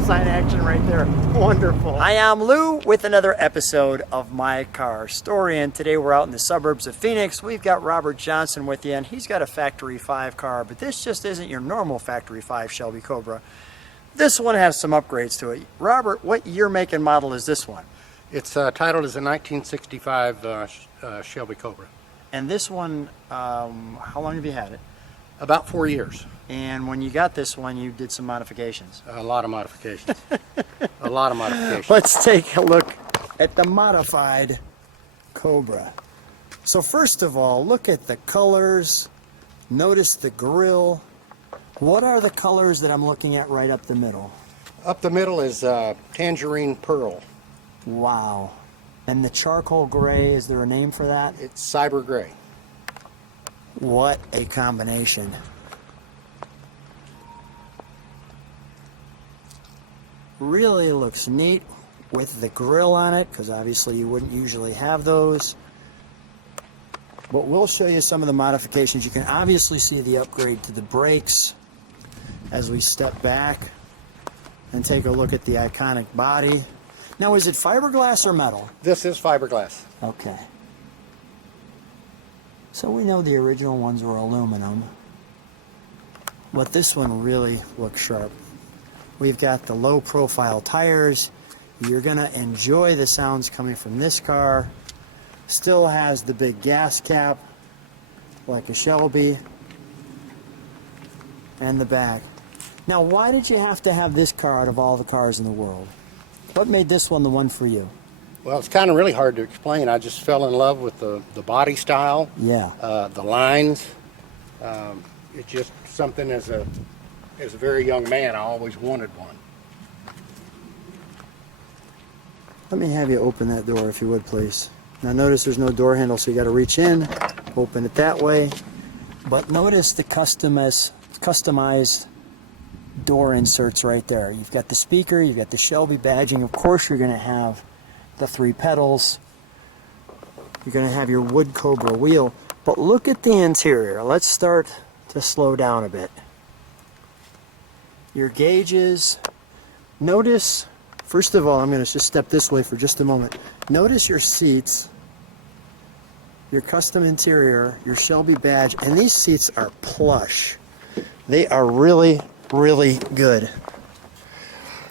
sign action right there. Wonderful. Hi, I'm Lou with another episode of My Car Story, and today we're out in the suburbs of Phoenix. We've got Robert Johnson with you, and he's got a Factory 5 car, but this just isn't your normal Factory 5 Shelby Cobra. This one has some upgrades to it. Robert, what year, make, and model is this one? It's titled as a 1965 Shelby Cobra. And this one, how long have you had it? About 4 years. And when you got this one, you did some modifications. A lot of modifications. A lot of modifications. Let's take a look at the modified Cobra. So first of all, look at the colors. Notice the grille. What are the colors that I'm looking at right up the middle? Up the middle is Tangerine Pearl. Wow. And the charcoal gray, is there a name for that? It's Cyber Gray. What a combination. Really looks neat with the grill on it, because obviously you wouldn't usually have those. But we'll show you some of the modifications. You can obviously see the upgrade to the brakes as we step back and take a look at the iconic body. Now, is it fiberglass or metal? This is fiberglass. Okay. So we know the original ones were aluminum, but this one really looks sharp. We've got the low profile tires. You're gonna enjoy the sounds coming from this car. Still has the big gas cap, like a Shelby, and the back. Now, why did you have to have this car out of all the cars in the world? What made this one the one for you? Well, it's kind of really hard to explain. I just fell in love with the body style. Yeah. The lines. It's just something as a very young man, I always wanted one. Let me have you open that door if you would, please. Now notice there's no door handle, so you got to reach in, open it that way. But notice the customized door inserts right there. You've got the speaker, you've got the Shelby badging. Of course you're going to have the 3 pedals. You're going to have your wood Cobra wheel. But look at the interior. Let's start to slow down a bit. Your gauges. Notice, first of all, I'm going to just step this way for just a moment. Notice your seats, your custom interior, your Shelby badge, and these seats are plush. They are really, really good.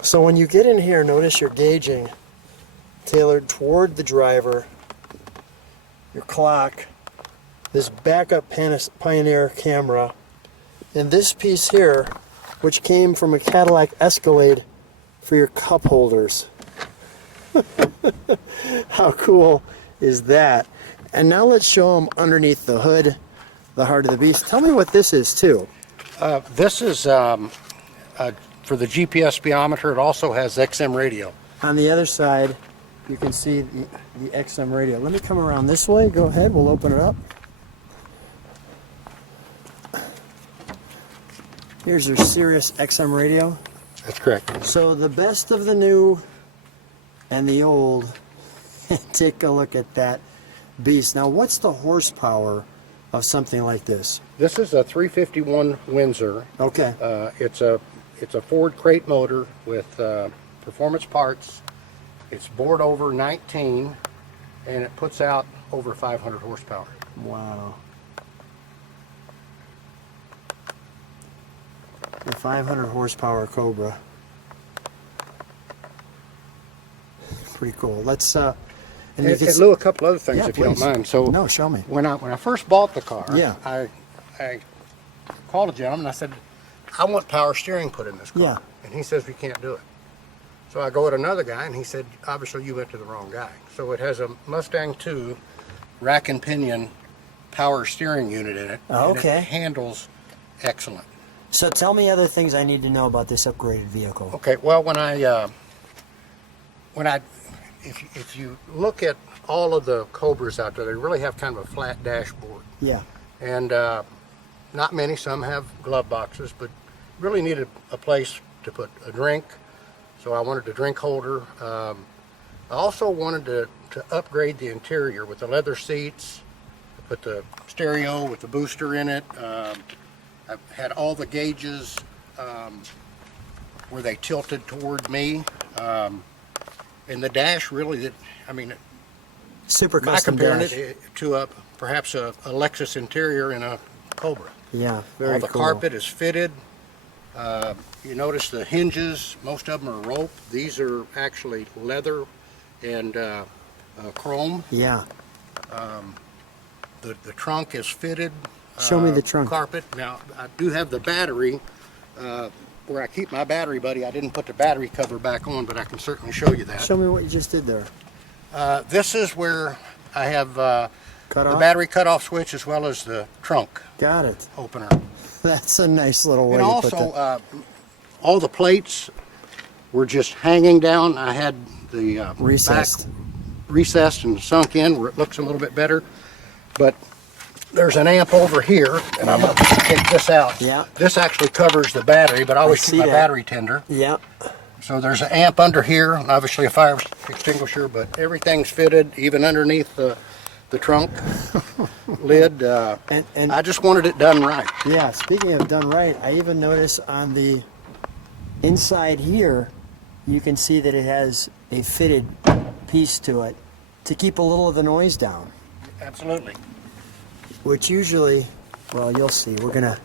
So when you get in here, notice your gauging tailored toward the driver, your clock, this backup Pioneer camera, and this piece here, which came from a Cadillac Escalade for your cup holders. How cool is that? And now let's show them underneath the hood, the heart of the beast. Tell me what this is too. This is for the GPS speedometer. It also has XM radio. On the other side, you can see the XM radio. Let me come around this way. Go ahead. We'll open it up. Here's your Sirius XM radio. That's correct. So the best of the new and the old. Take a look at that beast. Now, what's the horsepower of something like this? This is a 351 Windsor. Okay. It's a Ford crate motor with performance parts. It's bored over 19, and it puts out over 500 horsepower. Wow. The 500 horsepower Cobra. Pretty cool. Let's and Lou, a couple other things, yeah, if please. you don't mind. So no, show me. When I first bought the car, yeah, I called a gentleman and I said, I want power steering put in this car. Yeah. And he says we can't do it. So I go with another guy and he said, obviously you went to the wrong guy. So it has a Mustang 2 rack and pinion power steering unit in it. Okay. And it handles excellent. So tell me other things I need to know about this upgraded vehicle. Okay, well if you look at all of the Cobras out there, they really have kind of a flat dashboard. Yeah. And not many, some have glove boxes, but really needed a place to put a drink. So I wanted a drink holder. I also wanted to upgrade the interior with the leather seats, put the stereo with the booster in it. I've had all the gauges where they tilted toward me. And the dash really, I mean, Super I custom comparing dash. it to perhaps a Lexus interior in a Cobra. Yeah, very All the cool. carpet is fitted. You notice the hinges, most of them are rope. These are actually leather and chrome. Yeah. The trunk is fitted. Show me the trunk. Carpet. Now, I do have the battery where I keep my battery, buddy. I didn't put the battery cover back on, but I can certainly show you that. Show me what you just did there. This is where I have Cut the off? battery cutoff switch as well as the trunk Got it. opener. That's a nice little way And you put that. also, all the plates were just hanging down. I had the Recessed. back recessed and sunk in where it looks a little bit better. But there's an amp over here, and I'm going to take this out. Yeah. This actually covers the battery, but I always see keep my that. battery tender. Yeah. So there's an amp under here, and obviously a fire extinguisher, but everything's fitted, even underneath the trunk lid. And I just wanted it done right. yeah, speaking of done right, I even notice on the inside here, you can see that it has a fitted piece to it to keep a little of the noise down. Absolutely. Which usually, well, you'll see. We're gonna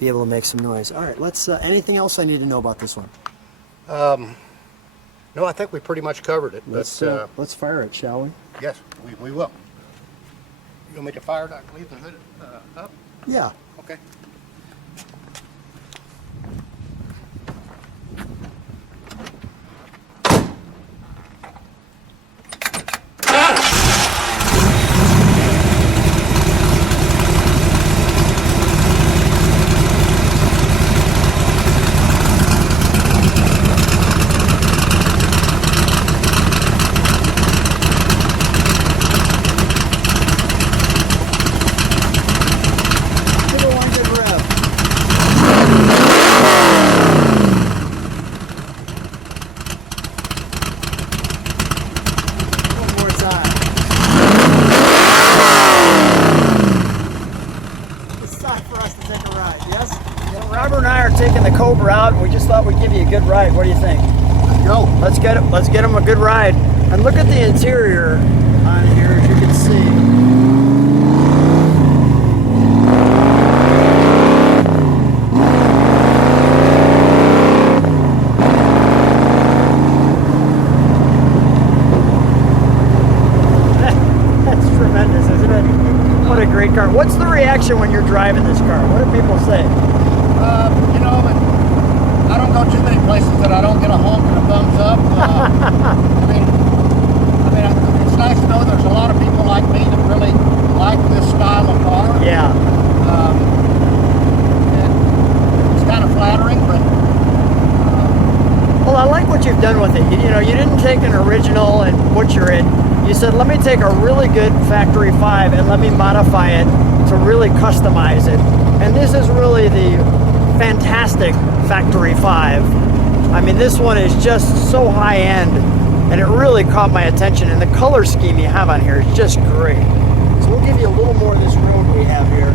be able to make some noise. All right, let's. Anything else I need to know about this one? No, I think we pretty much covered it. Let's fire it, shall we? Yes, we will. You want me to fire it? I can leave the hood up? Yeah. Okay. Give it one good rev. One more time. It's time for us to take a ride, yes? Robert and I are taking the Cobra out, and we just thought we'd give you a good ride. What do you think? Let's go. Let's get it. Let's get him a good ride. And look at the interior on here, as you can see. That's tremendous, isn't it? What a great car. What's the reaction when you're driving this car? What do people say? You know, I don't go too many places that I don't get a honk and a thumbs up. I mean, it's nice to know there's a lot of people like me that really like this style of car. Yeah. And it's kind of flattering, but Well, I like what you've done with it. You know, you didn't take an original and butcher it. You said, let me take a really good factory 5 and let me modify it to really customize it. And this is really the fantastic factory 5. I mean, this one is just so high end, and it really caught my attention. And the color scheme you have on here is just great. So we'll give you a little more of this road we have here,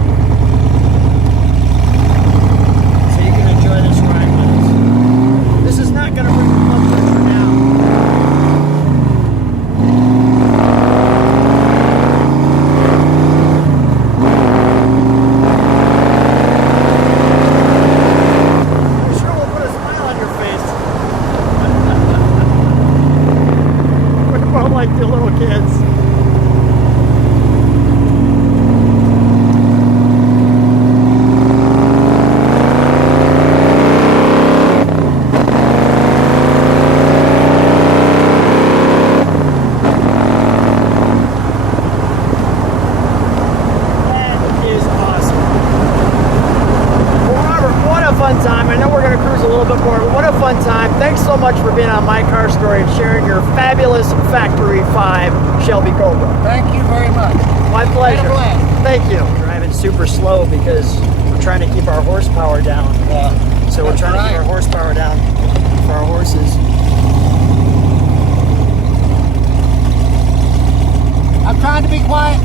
so you can enjoy this ride with us. This is not going to bring the blood pressure down. I'm sure we'll put a smile on your face. We're both like the little kids. That is awesome. Well, Robert, what a fun time. I know we're going to cruise a little bit more, but what a fun time. Thanks so much for being on My Car Story and sharing your fabulous Factory 5 Shelby Cobra. thank you very much. My pleasure. Had a blast. Thank you. We're driving super slow because we're trying to keep our horsepower down. So we're That's trying to keep right. our horsepower down for our horses. I'm trying to be quiet.